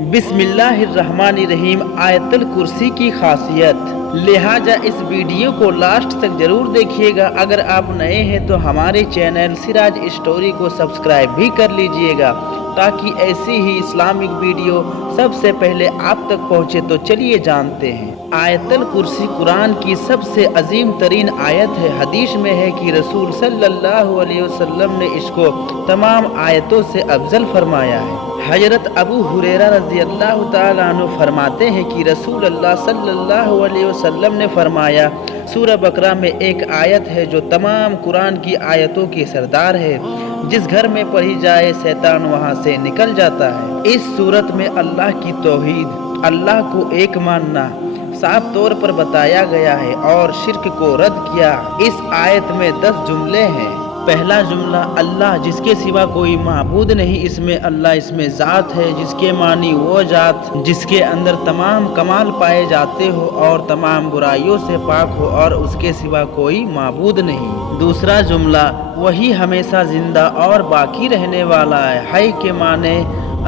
बिस्मिल्लाहिर्रहमानिर्रहीम। आयतुल कुर्सी की खासियत, लिहाजा इस वीडियो को लास्ट तक जरूर देखिएगा। अगर आप नए हैं तो हमारे चैनल सिराज स्टोरी को सब्सक्राइब भी कर लीजिएगा ताकि ऐसी ही इस्लामिक वीडियो सबसे पहले आप तक पहुंचे। तो चलिए जानते हैं। आयतुल कुर्सी कुरान की सबसे अजीम तरीन आयत है। हदीस में है कि रसूल सल्लल्लाहु अलैहि वसल्लम ने इसको तमाम आयतों से अफजल फरमाया है। हजरत अबू हुरैरा रज़ी अल्लाह ताला अन्हु फरमाते हैं कि रसूल अल्लाह सल्लल्लाहु अलैहि वसल्लम ने फरमाया, सूरह बकरा में एक आयत है जो तमाम कुरान की आयतों की सरदार है। जिस घर में पढ़ी जाए शैतान वहाँ से निकल जाता है। इस सूरत में अल्लाह की तौहीद, अल्लाह को एक मानना साफ तौर पर बताया गया है और शिर्क को रद्द किया। इस आयत में 10 जुमले हैं। पहला जुमला अल्लाह, जिसके सिवा कोई माबूद नहीं। इसमें अल्लाह, इसमें ज़ात है जिसके मानी वो ज़ात जिसके अंदर तमाम कमाल पाए जाते हो और तमाम बुराइयों से पाक हो और उसके सिवा कोई माबूद नहीं। दूसरा जुमला, वही हमेशा जिंदा और बाकी रहने वाला है। है के माने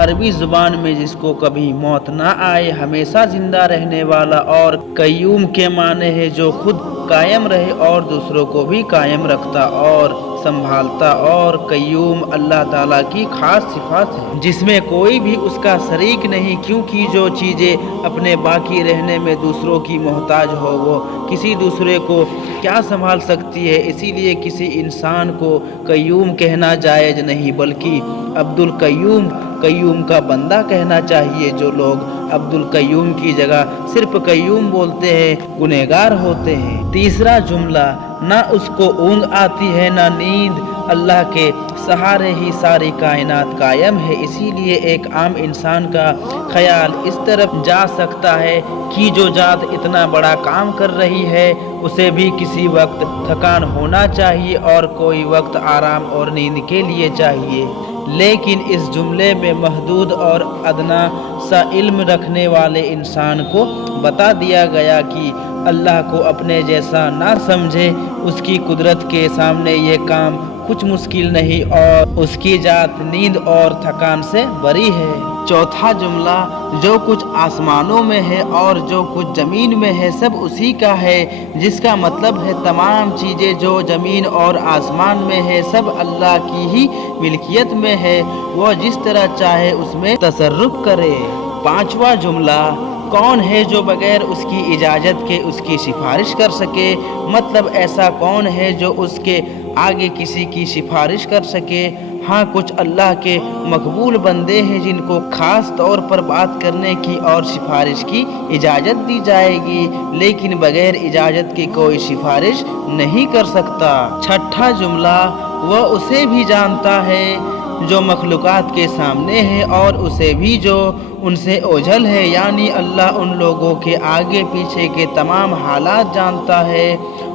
अरबी ज़ुबान में जिसको कभी मौत ना आए, हमेशा जिंदा रहने वाला। और कय्यूम के माने है जो खुद कायम रहे और दूसरों को भी कायम रखता और संभालता। और कय्यूम अल्लाह ताला की खास सिफात है जिसमें कोई भी उसका शरीक नहीं, क्योंकि जो चीज़ें अपने बाकी रहने में दूसरों की मोहताज हो वो किसी दूसरे को क्या संभाल सकती है। इसीलिए किसी इंसान को कय्यूम कहना जायज़ नहीं, बल्कि अब्दुल कय्यूम, कय्यूम का बंदा कहना चाहिए। जो लोग अब्दुल कय्यूम की जगह सिर्फ कय्यूम बोलते हैं गुनहगार होते हैं। तीसरा जुमला, ना उसको ऊँघ आती है ना नींद, अल्लाह के सहारे ही सारी कायनात कायम है। इसीलिए एक आम इंसान का ख्याल इस तरफ जा सकता है कि जो जात इतना बड़ा काम कर रही है उसे भी किसी वक्त थकान होना चाहिए और कोई वक्त आराम और नींद के लिए चाहिए। लेकिन इस जुमले में महदूद और अदना सा इल्म रखने वाले इंसान को बता दिया गया कि अल्लाह को अपने जैसा ना समझे। उसकी कुदरत के सामने ये काम कुछ मुश्किल नहीं और उसकी जात नींद और थकान से बरी है। चौथा जुमला, जो कुछ आसमानों में है और जो कुछ ज़मीन में है सब उसी का है, जिसका मतलब है तमाम चीज़ें जो ज़मीन और आसमान में है सब अल्लाह की ही मिल्कियत में है। वह जिस तरह चाहे उसमें तसर्रुफ करे। पांचवा जुमला, कौन है जो बगैर उसकी इजाज़त के उसकी सिफारिश कर सके, मतलब ऐसा कौन है जो उसके आगे किसी की सिफारिश कर सके। हाँ, कुछ अल्लाह के मकबूल बंदे हैं जिनको खास तौर पर बात करने की और सिफारिश की इजाज़त दी जाएगी, लेकिन बगैर इजाज़त की कोई सिफारिश नहीं कर सकता। छठा जुमला, वह उसे भी जानता है जो मखलूक़ात के सामने है और उसे भी जो उनसे ओझल है, यानी अल्लाह उन लोगों के आगे पीछे के तमाम हालात जानता है।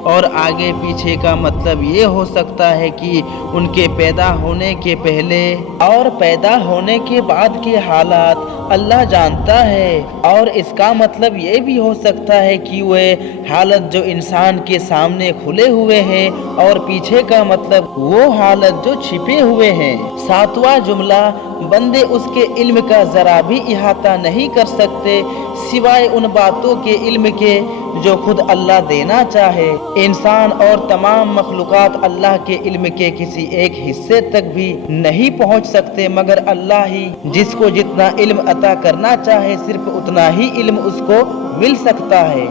और आगे पीछे का मतलब ये हो सकता है कि उनके पैदा होने के पहले और पैदा होने के बाद के हालात अल्लाह जानता है। और इसका मतलब ये भी हो सकता है कि वे हालत जो इंसान के सामने खुले हुए हैं और पीछे का मतलब वो हालत जो छिपे हुए हैं। सातवां जुमला, बंदे उसके इल्म का ज़रा भी इहाता नहीं कर सकते सिवाय उन बातों के इल्म के जो खुद अल्लाह देना चाहे। इंसान और तमाम मखलूक़ात अल्लाह के इल्म के किसी एक हिस्से तक भी नहीं पहुंच सकते, मगर अल्लाह ही जिसको जितना इल्म अता करना चाहे सिर्फ उतना ही इल्म उसको मिल सकता है।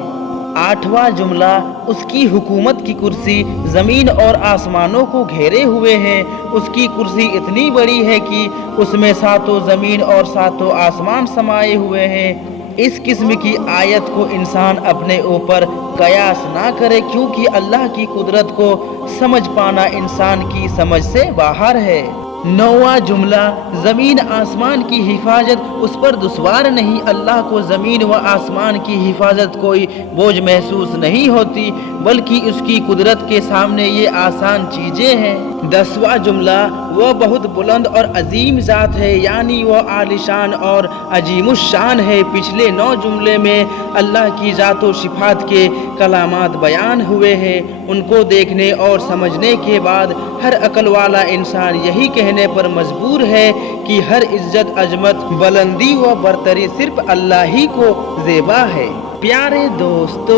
आठवां जुमला, उसकी हुकूमत की कुर्सी ज़मीन और आसमानों को घेरे हुए है। उसकी कुर्सी इतनी बड़ी है कि उसमें सातों ज़मीन और सातों आसमान समाये हुए हैं। इस किस्म की आयत को इंसान अपने ऊपर कयास ना करे, क्योंकि अल्लाह की कुदरत को समझ पाना इंसान की समझ से बाहर है। नौवां जुमला, ज़मीन आसमान की हिफाजत उस पर दुश्वार नहीं। अल्लाह को ज़मीन व आसमान की हिफाजत कोई बोझ महसूस नहीं होती, बल्कि उसकी कुदरत के सामने ये आसान चीज़ें हैं। 10वां जुमला, وہ بہت بلند اور عظیم ذات ہے، یعنی وہ عالیشان اور عظیم الشان ہے۔ پچھلے 9 جملے میں اللہ کی ذات و صفات کے کلمات بیان ہوئے ہیں۔ ان کو دیکھنے اور سمجھنے کے بعد ہر عقل والا انسان یہی کہنے پر مجبور ہے کہ ہر عزت، عظمت، بلندی و برتری صرف اللہ ہی کو زیبا ہے۔ پیارے دوستو،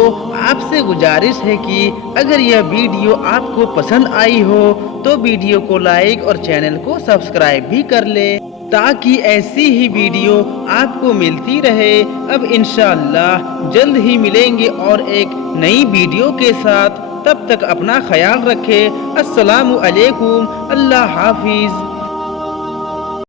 آپ سے گزارش ہے کہ اگر یہ ویڈیو آپ کو پسند آئی ہو تو ویڈیو کو لائک اور چینل کو سبسکرائب بھی کر لیں تاکہ ایسی ہی ویڈیو آپ کو ملتی رہے۔ اب انشاءاللہ جلد ہی ملیں گے اور ایک نئی ویڈیو کے ساتھ۔ تب تک اپنا خیال رکھیں۔ السلام علیکم، اللہ حافظ۔